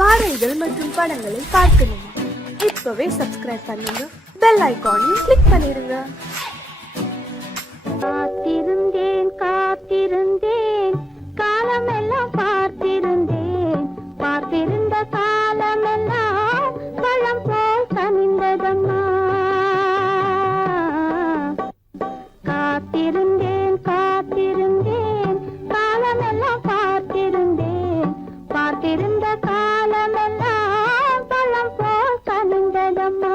பாடல்கள் மற்றும் படங்களை பார்க்கணுமா? இப்பவே சப்ஸ்கிரைப் பண்ணுங்க, பெல் ஐகானையும் கிளிக் பண்ணிருங்க. காத்திருந்தேன் காத்திருந்தேன் காலமெல்லாம் பார்த்திருந்தேன், பார்த்திருந்த காலமெல்லாம் பழம் போல் கனிந்ததம்மா. காத்திருந்தேன் காத்திருந்தேன் காலமெல்லாம் பார்த்திருந்தேன், பார்த்திருந்த காலமெல்லாம் பழம் போல் கனிந்ததம்மா.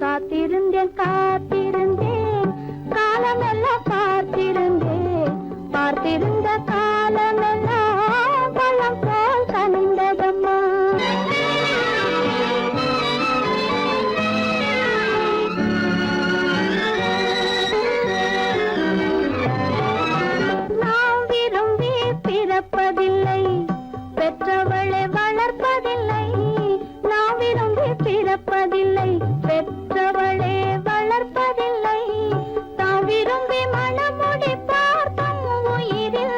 காத்திருந்தேன் காத்திருந்தேன் காலமெல்லாம் பார்த்திருந்தேன், பார்த்திருந்த காலமெல்லாம் பழம் போல் கனிந்ததம்மா. நாம் விரும்பி பிறப்பதில்லை, பெற்றவளை வளர்ப்பதில்லை. நாம் விரும்பி பிறப்பதில்லை, பெற்றவளே வளர்ப்பதில்லை. தாம் விரும்பி மனமுடி பார்த்தும் உயிரில்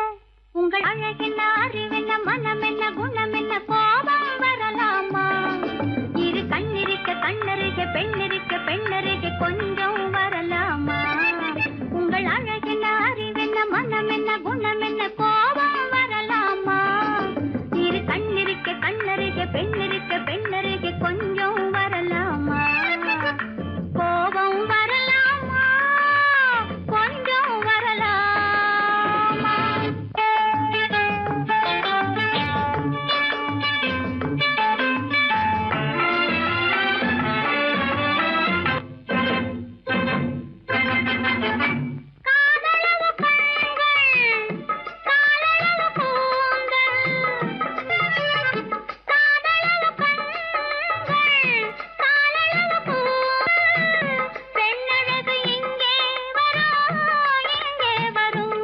அழகென்ன உங்கள் அழகென்ன அறிவென்ன மனம் என்ன குணம் என்ன கோபம் வரலாமா இரு கண்ணிருக்க கண்ணருக பெண்ணருக்க பெண்ணருக கொஞ்சம் வரலாமா உங்கள் அழகென்ன அறிவென்ன மனம் என்ன குணம் என்ன கோபம் வரலாமா இரு கண்ணிருக்க கண்ணருக பெண்ணருக்க பெண்ணருக கொஞ்சம் வரலாமா கோபம் வரலாமா கொஞ்சம் வரலாமா காதலவு கண்கள் காதலவு கூந்தல் காதலவு கண்கள் காதலவு கூந்தல் பெண்ணழகு இங்கே வரும்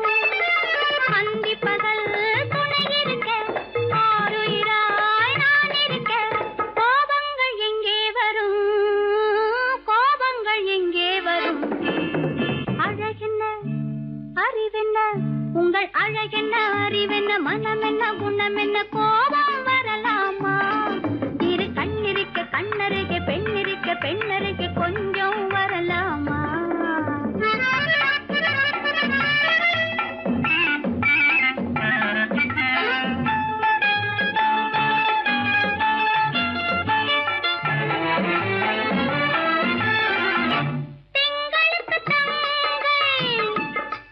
அந்தி பகல் துணை இருக்க ஆருயிராய் நான் இருக்க கோபங்கள் எங்கே வரும் கோபங்கள் எங்கே வரும் அழகென்ன அறிவென்ன உங்கள் அழகென்ன அறிவென்ன மனம் என்ன குணம் என்ன கோபம் வரலாமா இரு கண்ணிருக்க கண்ணருக பெண்ணிருக்க பெண்ணருக கொஞ்சம் வரலாமா திங்களுக்கு தங்கை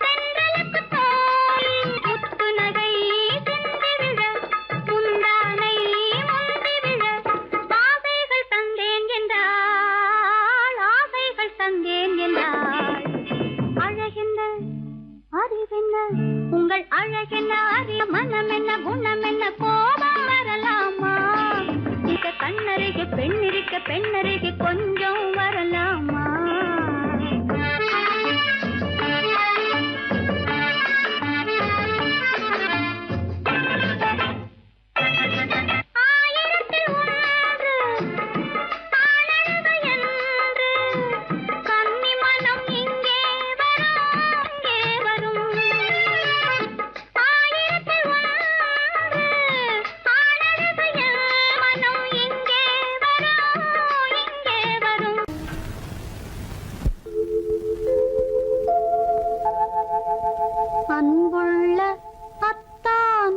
தென்றலுக்கு தோழி முத்து நகை சிந்திவிழ முந்தானை முந்திவிழ ஆசைகள் தந்தேன் என்றாள் ஆசைகள் தந்தேன் என்றாள் அழகென்ன அறிவென்ன உங்கள் அழகென்ன அறிய மனம் என்ன குணம் என்ன கோபம் வரலாமா இங்க கண்ணருக பெண்ணிருக்க பெண்ணருக கொஞ்சம் வரலாமா ஆயிரத்தில் ஒன்று ஆனழகு என்று கன்னி மனம் இங்கே வரும் ஆயிரத்தில் ஒன்று ஆனழகு மனம் இங்கே வரும் அன்புள்ள அத்தான்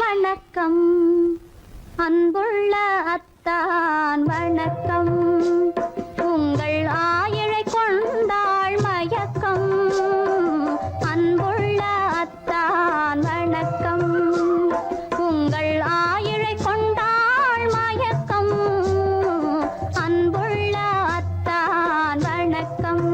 வணக்கம் அன்புள்ள அத்தான் வணக்கம் உங்கள் ஆயிழை கொண்டாள் மயக்கம் அன்புள்ள அத்தான் வணக்கம் உங்கள் ஆயிழை கொண்டாள் மயக்கம் அன்புள்ள அத்தான் வணக்கம்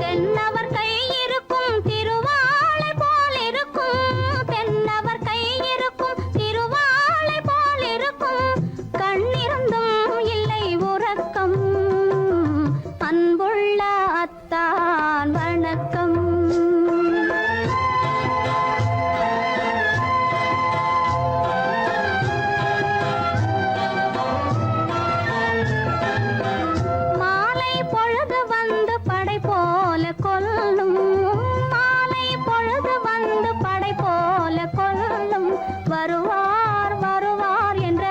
தென்னவர் கை இருக்கும் திருவாளை போல் இருக்கும் தென்னவர் கை இருக்கும் திருவாளை போல் இருக்கும் கண்ணிருந்தும் இல்லை உறக்கம் அன்புள்ள அத்தான் வணக்கம் மாலை பொழுது வந்து படை போல கொல்லும் மாலை பொழுது வந்து படை போல கொல்லும் வருவார் வருவார் என்ற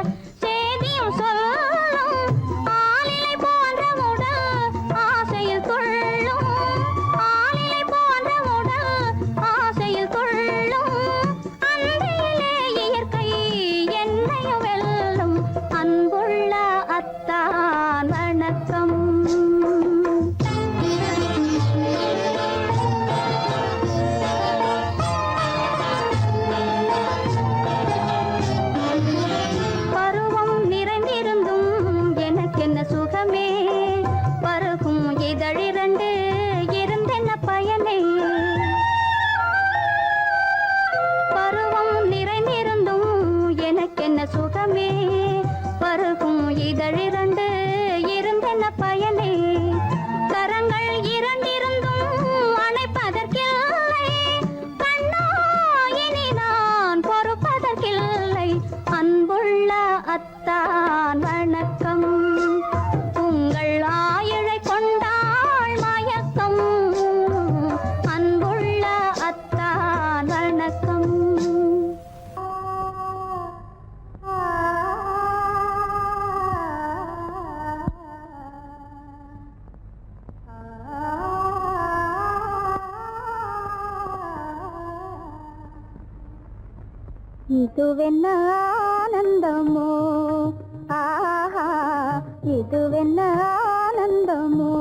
செய்தியும் சொல்லும் ஆளிலை போன்ற உடல் ஆசையில் துள்ளும் ஆளிலை போன்ற உடல் ஆசையில் துள்ளும் அன்றையிலே இயற்கை என்னையும் வெல்லும் அன்புள்ள அத்தான் வணக்கம் பருவம் நிறைந்திருந்தும் எனக்கென்ன சுகமே பருகும் இதழிரண்டு இருந்தென்ன பயனே பருவம் நிறைந்திருந்தும் எனக்கென்ன சுகமே பருகும் இதழிரண்டு இருந்தென்ன பயனே கரங்கள் இரண்டிருந்தும் அணைப்பதற்கில்லை கண்ணா இனி நான் பொறுப்பதற்கில்லை அன்புள்ள அத்தான் வணக்கம். உங்கள் ஆயுளை கொண்டாள் மயக்கம். அன்புள்ள அத்தான் வணக்கம். இதுவென்ன ஆனந்தமோ, ஆஹா இதுவென்ன ஆனந்தமோ,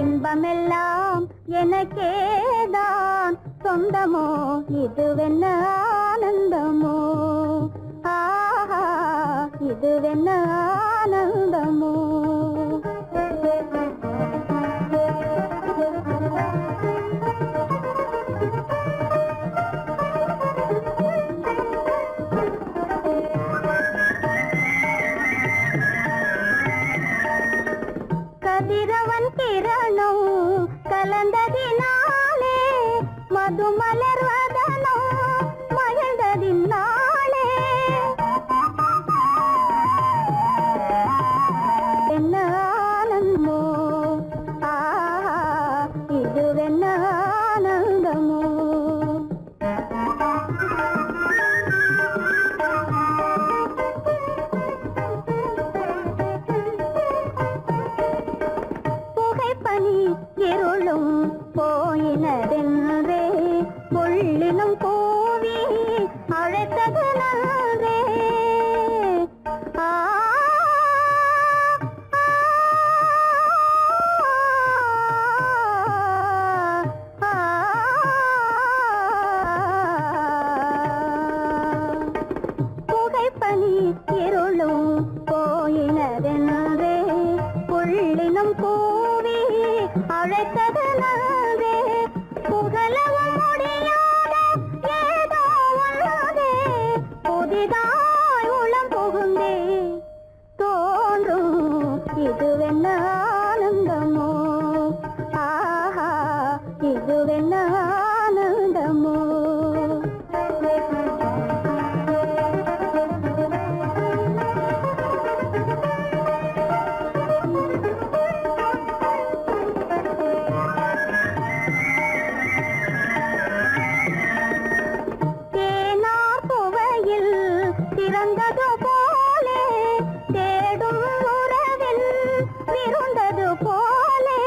இன்பமெல்லாம் எனக்கேதான் சொந்தமோ, இதுவென்ன ஆனந்தமோ, ஆஹா இதுவென்ன ஆனந்தமோ. கதிரவன் கிரணம் கலந்ததினாலே, மது மலர்வதனோ மகிழ்ந்ததினாலே, என்ன ஆனந்தமோ, ஆஹா இதுவென்ன ஆனந்தமோ. புகைப்பனி இருளும் போயினதென்றே, புள்ளினும் பூவி அழைத்தது நன்றே. புகைப்பனி இருளும் போயினதென்றே, புள்ளினும் பூவி அழைத்தது நன்றே. புகழவும் முடியாத ஏதோ உள்ளதே, புதிதாய் உளம் புகுந்தே தோன்றும் இதுவென்ன ஆனந்தமோ, ஆஹா இதுவென்ன ஆனந்தமோ. தேனார் புவையில் திறந்தது போலே, தேடும் உறவில் விருந்தது போலே,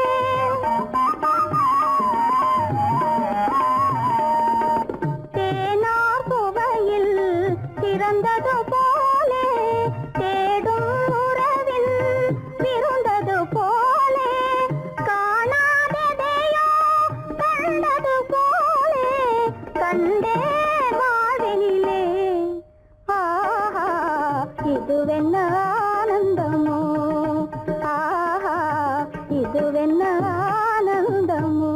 தேனார் புவையில் திறந்தது போலே, தேடும் உறவில் விருந்தது போலே, காணாததையோ கண்டது போலே, கண்டே வாழ்வினிலே, ஆஹா இதுவென்ன ஆனந்தமோ, ஆஹா இதுவென்ன ஆனந்தமோ.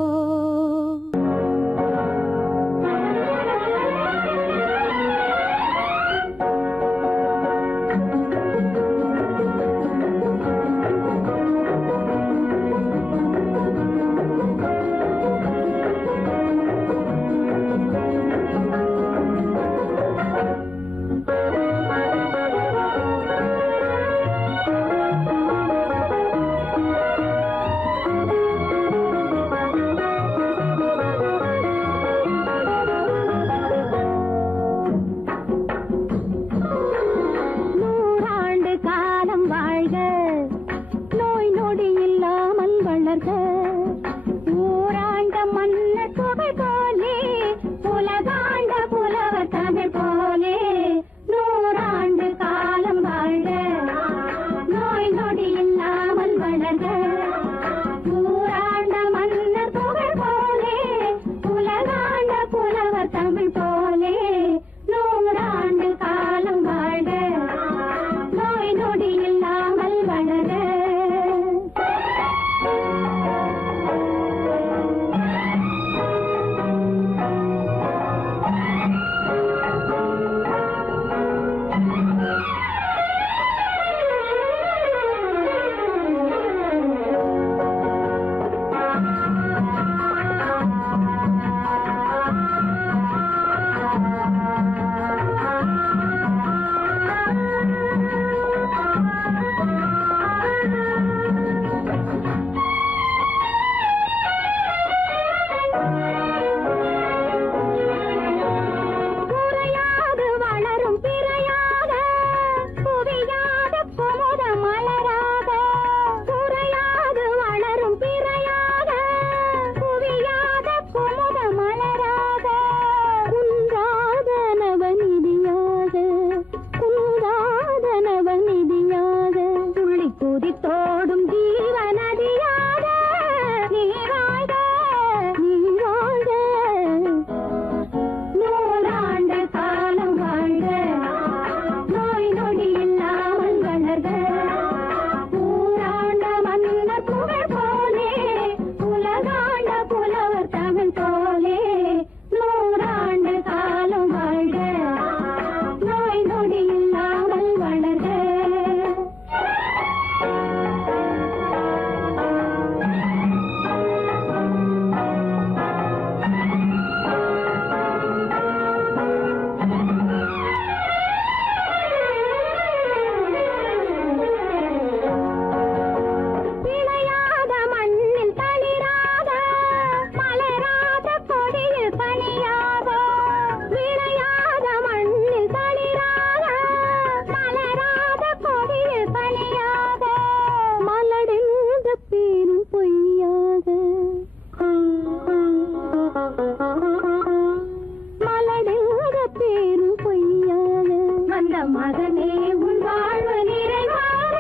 மகனே உன் வாழ்வு நிறைவாக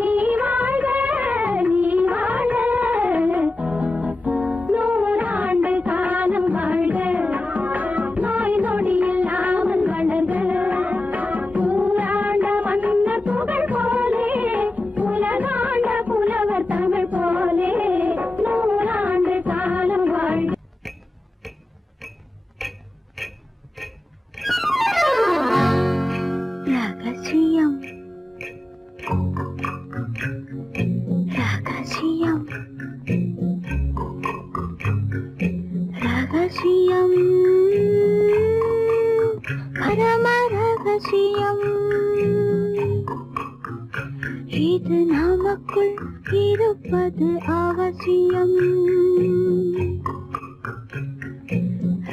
நீ வாழ நீ வாழ 100 ஆண்டு காலம் வாழ்க நோய் நொடி இல்லாமல் வளர்க ஊராண்ட மன்னர் புகழ் போலே உலகாண்ட புலவர் தமிழ் போலே 100 ஆண்டு காலம் வாழ்க. ரகசியம் ரகசியம் ரகசியம் பரம ரகசியம் இது நமக்குள் இருப்பது அவசியம்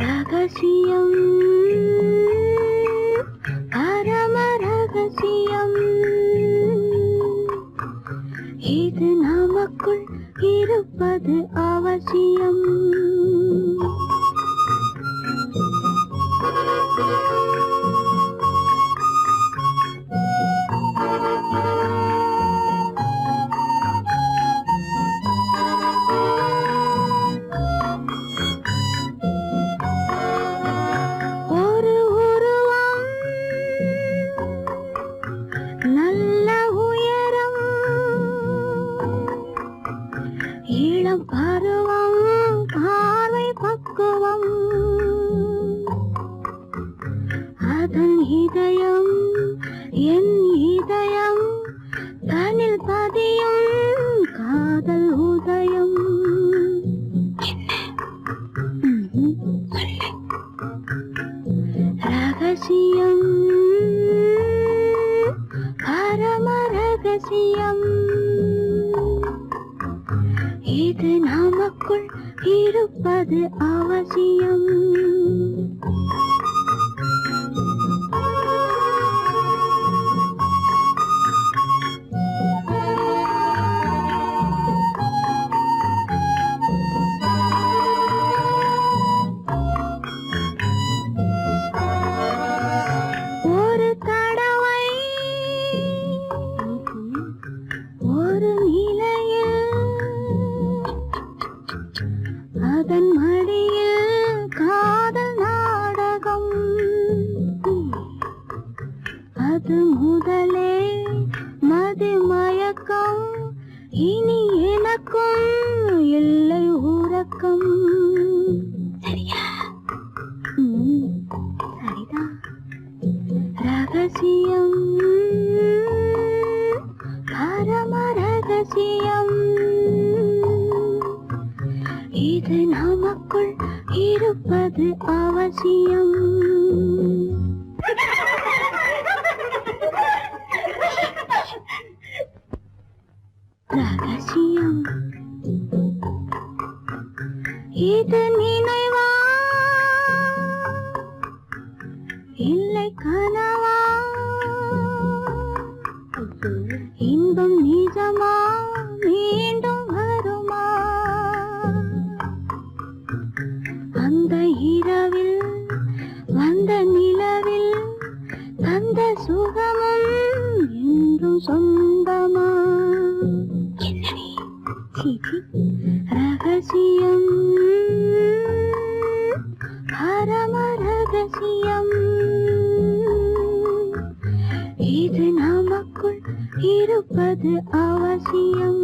ரகசியம் பரம ரகசியம் இது நமக்குள் இருப்பது அவசியம் ஒரு உருவம் நல்ல உயரம் இளம் பருவம் பார்வை பக்குவம் அதன் இதயம் என் இதயம் தனில் பதியும் காதல் உதயம் ரகசியம் பரம ரகசியம் இது நமக்குள் இருப்பது அவசியம் ஒரு தடவை ஒரு நிலையில் அதன் மடியில் காதல் நாடகம் அது முதலே மதிமயக்கம் இனி எனக்கும் இல்லை உறக்கம் சரியா சரிதான் ரகசியம் பரம ரகசியம் இது நமக்குள் இருப்பது அவசியம் ரகசியம் இது நினைவா இல்லை கனவா இன்பம் நிஜமா மீண்டும் வருமா அந்த இரவில் வந்த நிலவில் தந்த சுகமும் என்றும் சொந்தமா என்னடி சீச்சி ரகசியம் பரம ரகசியம் இது நமக்குள் இருப்பது அவசியம்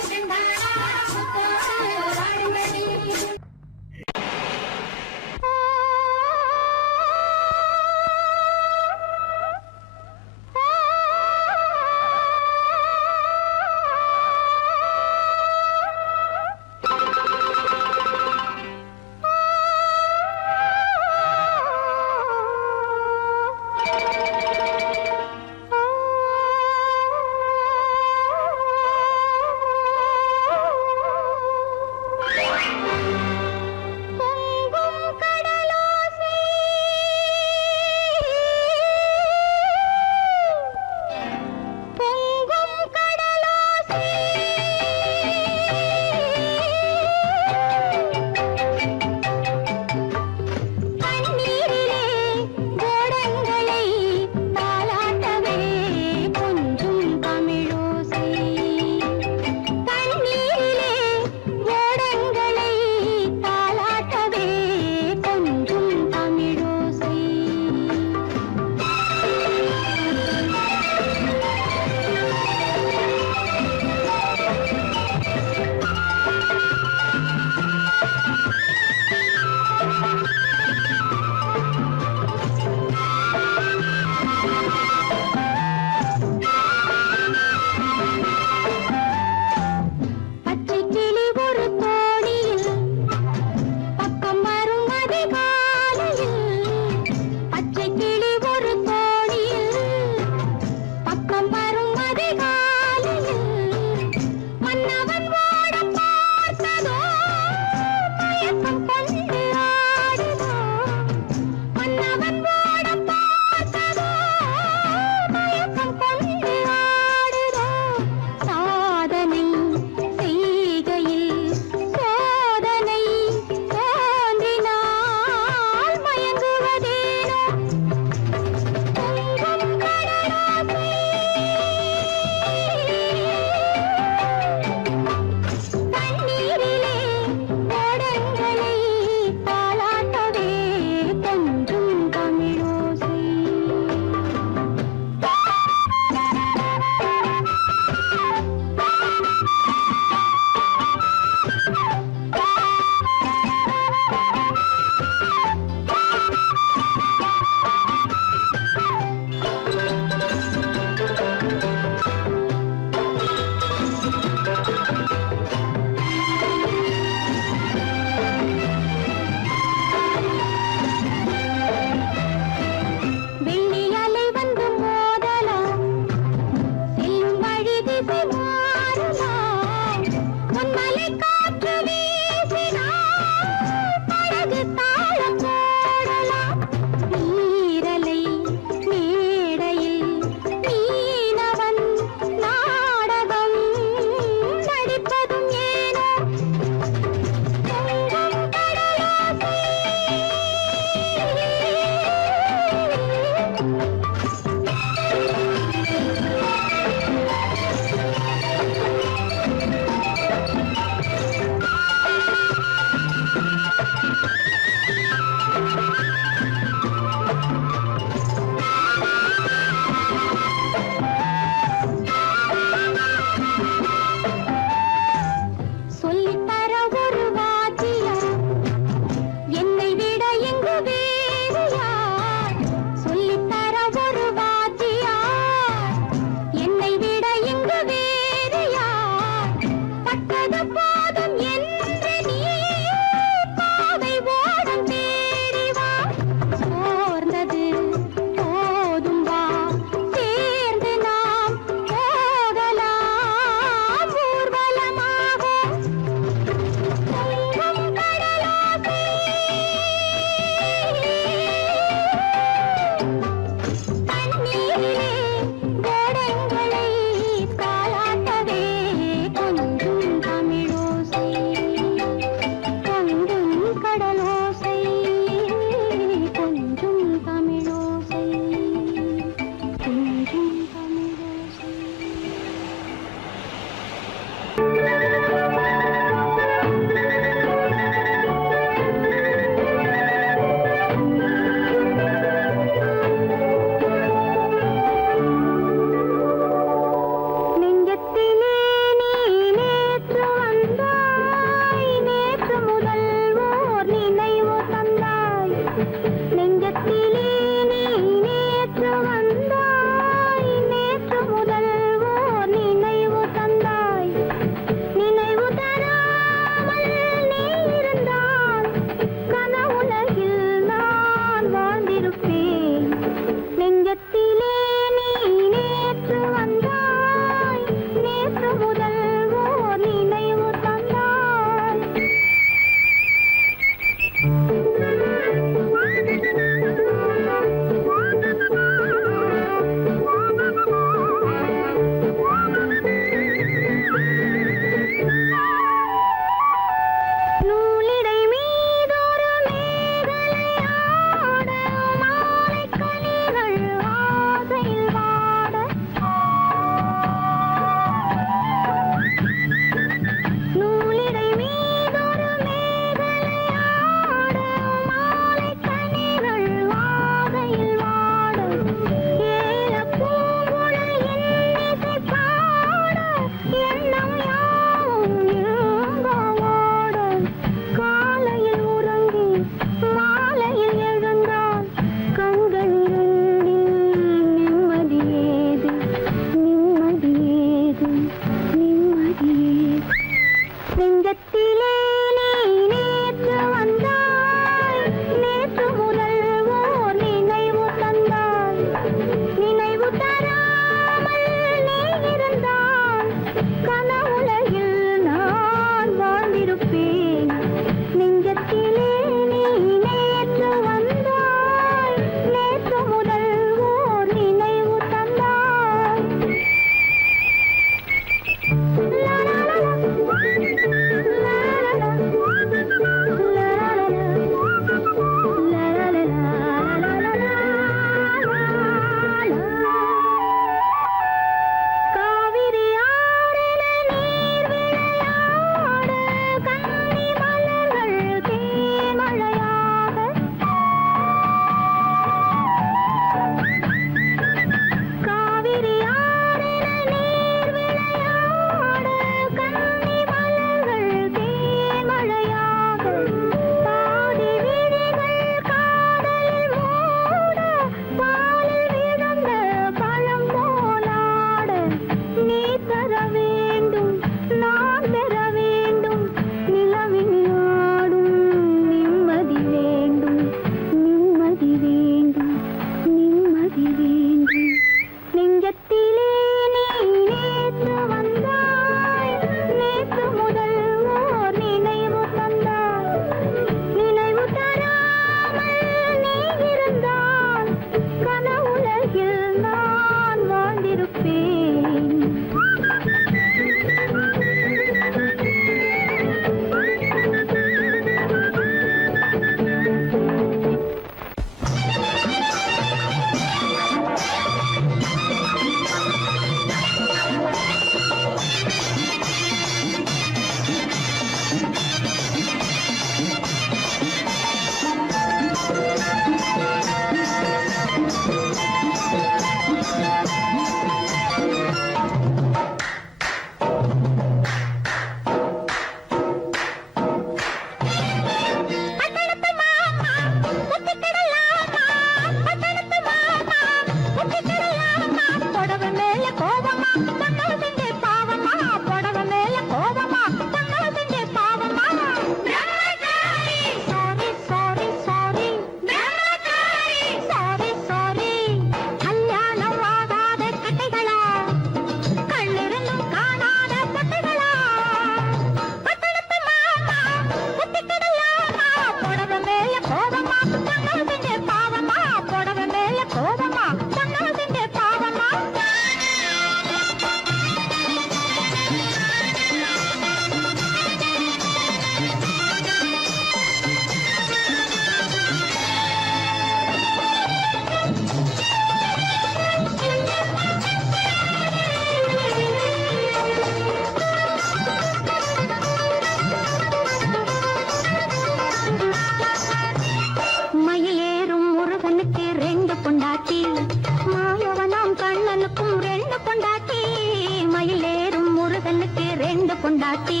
ரெண்டு பொண்டாட்டி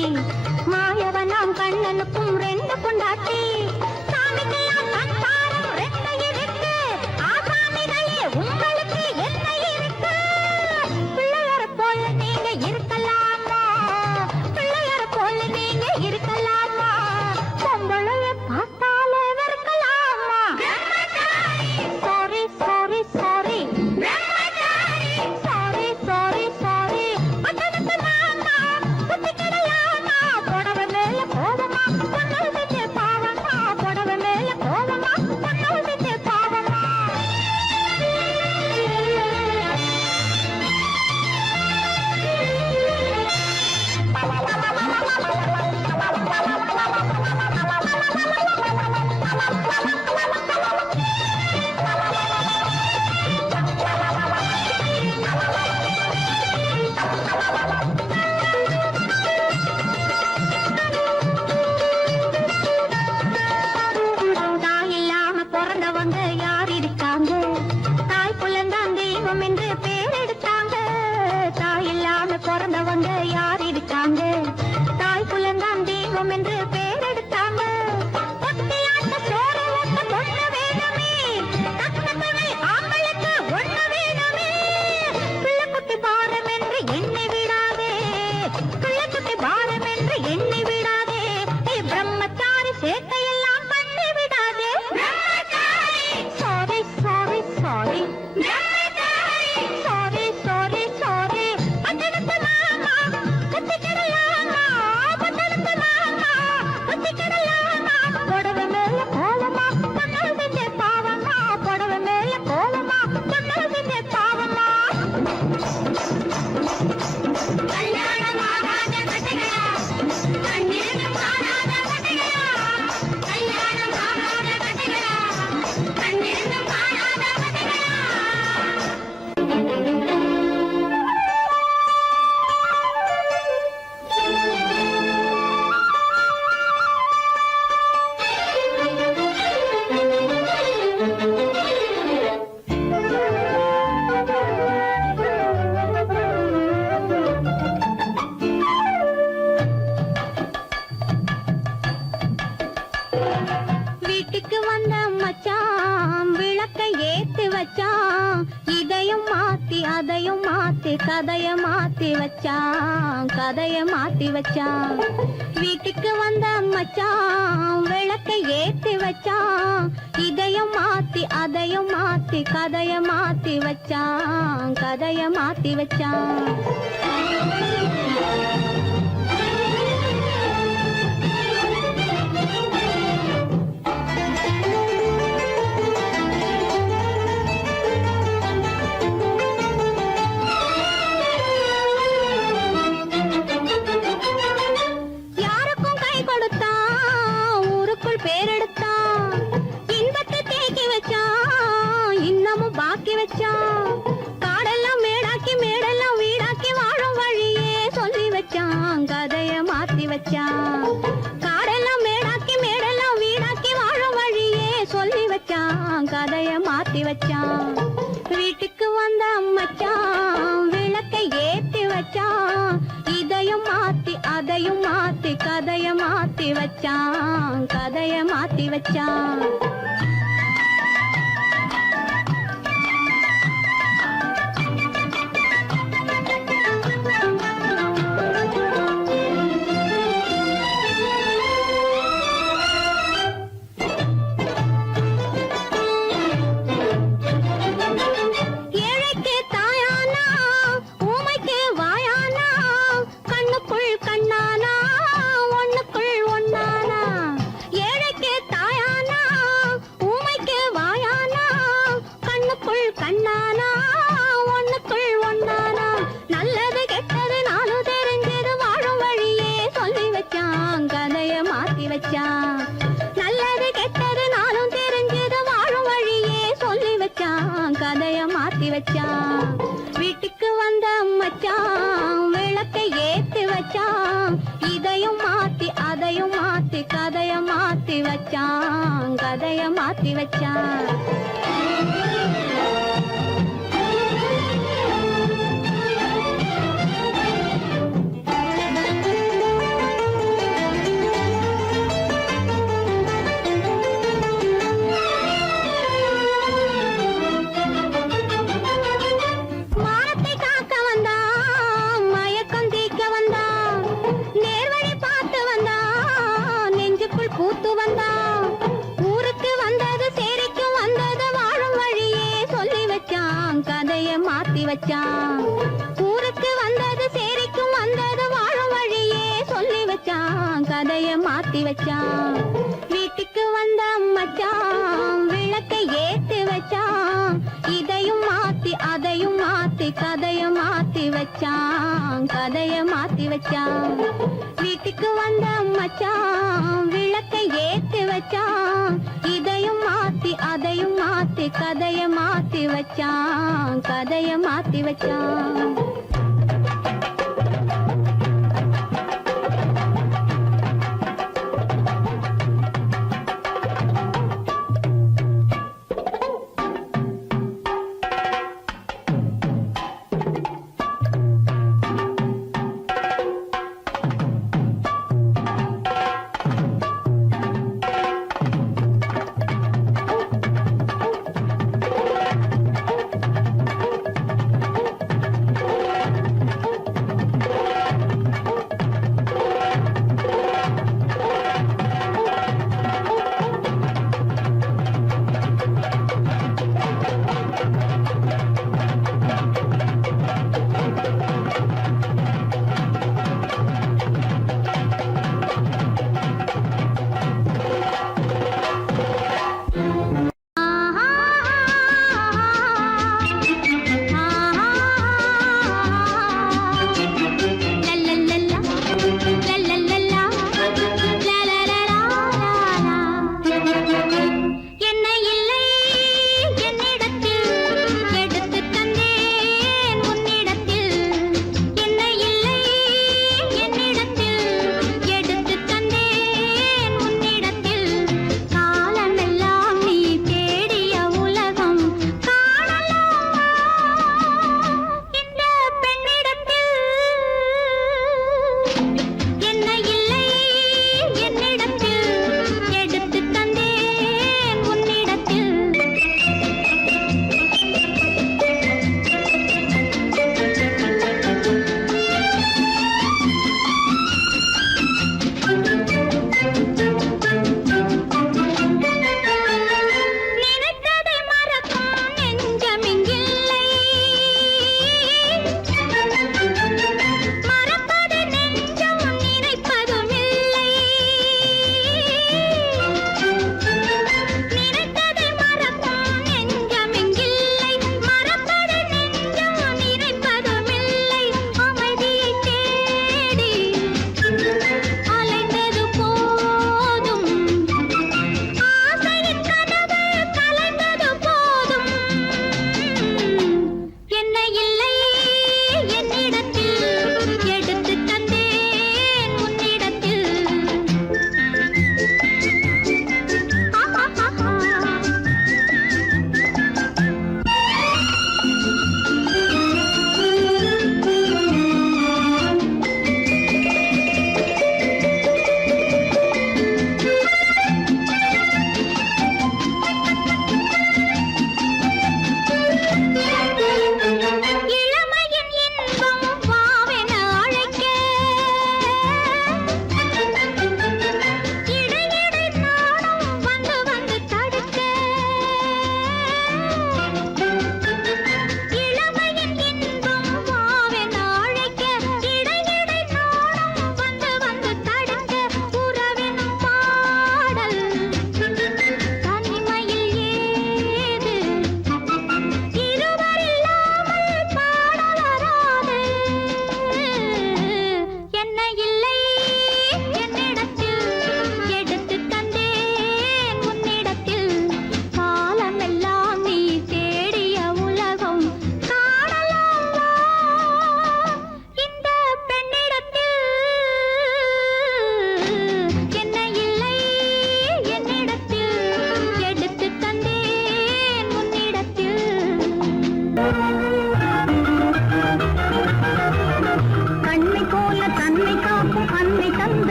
மாயவனாம் கண்ணனுக்கும் ரெண்டு பொண்டாட்டி சாமிக்கெல்லாம் சம்சாரம் ரெண்டு இருக்கு ஆசாமிகளே உங்களுக்கு என்ன இருக்கு பிள்ளையார போல நீங்க இருக்கலாமா பிள்ளையார போல நீங்க இருக்கலாமா பொம்பளைய பார்த்தாலே வெறுக்கலாமா sorry sorry sorry sorry sorry sorry பட்டணத்து மாமா புத்தி கிடையாமா புடவை மேல கோவமா பொண்ணு செஞ்ச பாவமா புடவை மேல கோவமா பொண்ணு செஞ்ச பாவமா தாய் இல்லாம பிறந்தவங்க யார் இருக்காங்க தாய் புலந்தான் தெய்வம் என்று பேர் எடுத்தாங்க தாய் இல்லாம பிறந்தவங்க யார் இருக்காங்க தாய் புலந்தான் தெய்வம் என்று பேர் எடுத்தாங்க ஒத்தையாட்ட சோறு ஊட்ட பொண்ணு வேணுமே தக்கத்தவை ஆம்பளுக்கு ஒண்ணு வேணுமே பிள்ளைக்குட்டி பாரம் என்று எண்ணி விடாதே பிள்ளைக்குட்டி பாரம் என்று எண்ணி விடாதே நீ பிரம்மச்சாரி சேட்டையெல்லாம் பண்ணி விடாதே sorry sorry sorry sorry sorry sorry பட்டணத்து மாமா புத்தி கிடையாமா பட்டணத்து மாமா புத்தி கிடையாமா புடவை மேல கோலமா பொண்ணு செஞ்ச பாவமா புடவை மேல கோலமா பொண்ணு செஞ்ச பாவமா கல்யாணம் ஆகாத கட்டைகளா கண்ணீரும் காணாத கட்டைகளா கல்யாணம் ஆகாத கட்டைகளா கண்ணீரும் காணாத கட்டைகளா வீட்டுக்கு வந்த மச்சான் விளக்க ஏத்தி வச்சான் இதையும் மாத்தி அதையும் மாத்தி கதைய மாத்தி வச்சான் கதைய மாத்தி வச்சான் வீட்டுக்கு வந்த மச்சான் விளக்க ஏத்தி வச்சான் இதையும் மாத்தி அதையும் மாத்தி கதைய மாத்தி வச்சான் கதைய மாத்தி வச்சான் யாருக்கும் கை கொடுத்தான் ஊருக்குள் பேரெடுத்தான் இன்பத்தை தேக்கி வச்சான் இன்னமும் பாக்கி வச்சான் காடெல்லாம் மேடாக்கி மேடெல்லாம் வீடாக்கி வாழும் வழியே சொல்லி வச்சான் கதைய மாத்தி வச்சான் காடெல்லாம் மேடாக்கி மேடெல்லாம் வீடாக்கி வாழும் வழியே சொல்லி வச்சான் கதைய மாத்தி வச்சான் வீட்டுக்கு வந்த மச்சான் விளக்கை ஏத்தி வச்சான் இதையும் மாத்தி அதையும் மாத்தி கதைய மாத்தி வச்சான் கதைய மாத்தி வச்சான் ஏழைக்கு தாயானா ஊமைக்கு வாயானா கண்ணுக்குள் கண்ணானா ஒண்ணுக்குள் ஒண்ணானா ஏழைக்கு தாயானா ஊமைக்கு வாயானா கண்ணுக்குள் கண்ணானா ஒண்ணுக்குள் ஒண்ணானா நல்லது கெட்டது நானும் தெரிஞ்சது வாழும் வழியே சொல்லி வச்சான் கதைய மாத்தி வச்சான் நல்லது கெட்டது நானும் தெரிஞ்சது வாழும் வழியே சொல்லி வச்சான் கதைய மாத்தி வச்சான் வீட்டுக்கு வந்த மச்சான் விளக்கை ஏத்தி வச்சான் இதையும் மாத்தி அதையும் மாத்தி கதைய மாத்தி வச்சான் கதைய மாத்தி வச்சான் கதைய மாத்தி வச்சான். வீட்டுக்கு வந்த மச்சான் விளக்கை ஏத்தி வச்சான். இதையும் மாத்தி அதையும் மாத்தி கதைய மாத்தி வச்சான். கதைய மாத்தி வச்சான். வீட்டுக்கு வந்த மச்சான் விளக்கை ஏத்தி வச்சான். இதையும் மாத்தி அதையும் மாத்தி கதைய மாத்தி வச்சான். கதைய மாத்தி வச்சான்.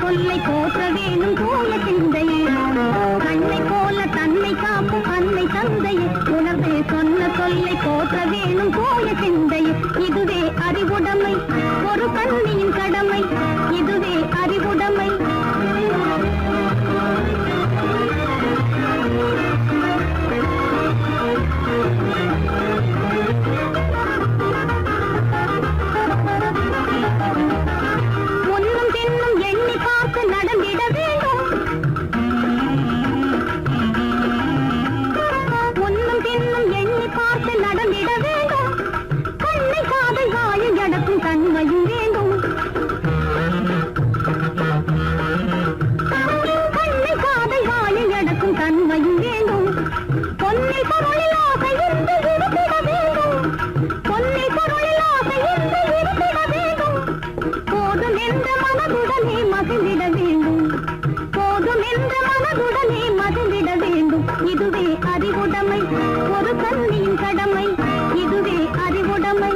சொல்லை போற்ற வேணும் தூய சிந்தையே. கண்ணை போல தன்னை காக்கும் அன்னை தந்தையே, உணர்ந்து சொன்ன சொல்லை போற்ற வேணும் தூய சிந்தையே. இதுவே அறிவுடைமை, ஒரு கண்ணியின் கடமை, இதுவே அறிவுடைமை. முன்னும் பின்னும் தன்மையும் வேண்டும். கண்ணை காதை வாயை அடக்கும் தன்மையும் வேண்டும். பொன்னை பொருளில் ஆசை இருந்து இருந்திட வேண்டும். பொன்னை பொருளில் ஆசை இருந்து இருந்திட வேண்டும். போதும் என்ற மனதுடனே மகிழ்ந்திட வேண்டும். போதும் என்ற மனதுடனே மகிழ்ந்திட வேண்டும். இதுவே அறிவுடைமை, ஒரு கன்னியின் கடமை. இதுவே அறிவுடைமை.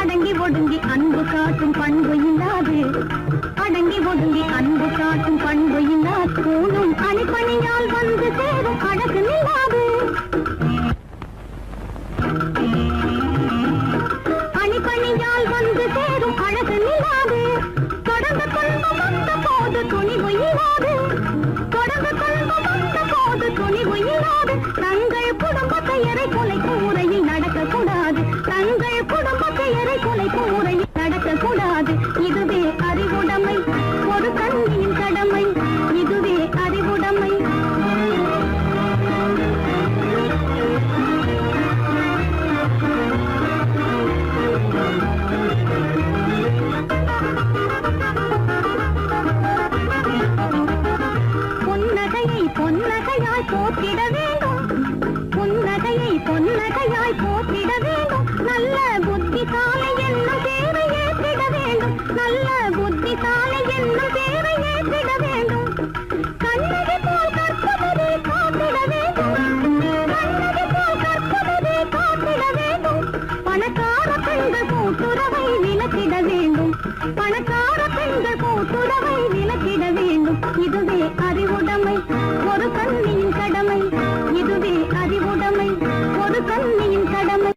அடங்கி ஒடுங்கி அன்பு காட்டும் பண்பு இல்லாது. அடங்கி ஒடுங்கி அன்பு காட்டும் பண்பு இல்லாது. கூணும் அணிப்பணியால் வந்து சேரும் அழகு நில்லாது. அணிப்பணியால் வந்து சேரும் அழகு நில்லாது. தொடர்ந்து துன்பம் வந்த போது துணிவு இல்லாது. தொடர்ந்து துன்பம் வந்த போது துணிவு இல்லாது. தங்கள் குடும்ப பெயரை குலைக்கும் முறையில் நடக்கக்கூடாது. தங்கள் குடும்ப பெயரை குலைக்கும் முறையில் நடக்கக்கூடாது. இதுவே அறிவுடைமை, ஒரு கன்னியின் கடமை. இதுவே அறிவுடைமை. புன்னகையை பொன்னகையாய் போற்றிட வேண்டும். புன்னகையை பொன்னகையாய் போற்றிட வேண்டும். நல்ல புத்திசாலை என்னும் தேவை ஏற்றிட வேண்டும். நல்ல புத்திசாலை என்னும் தேவை ஏற்றிட வேண்டும். கண்ணகி போல் கற்பவரே காத்திட வேண்டும். கண்ணகி போல் கற்பவரே காத்திட வேண்டும். பணக்கார பெண்கள் கூட்டுறவை விலக்கிட வேண்டும். பணக்கார பெண்கள் கூட்டுறவை விலக்கிட வேண்டும். இதுவே அறிவுடைமை, ஒரு கன்னியின் கடமை. இதுவே அறிவுடைமை, ஒரு கன்னியின் கடமை.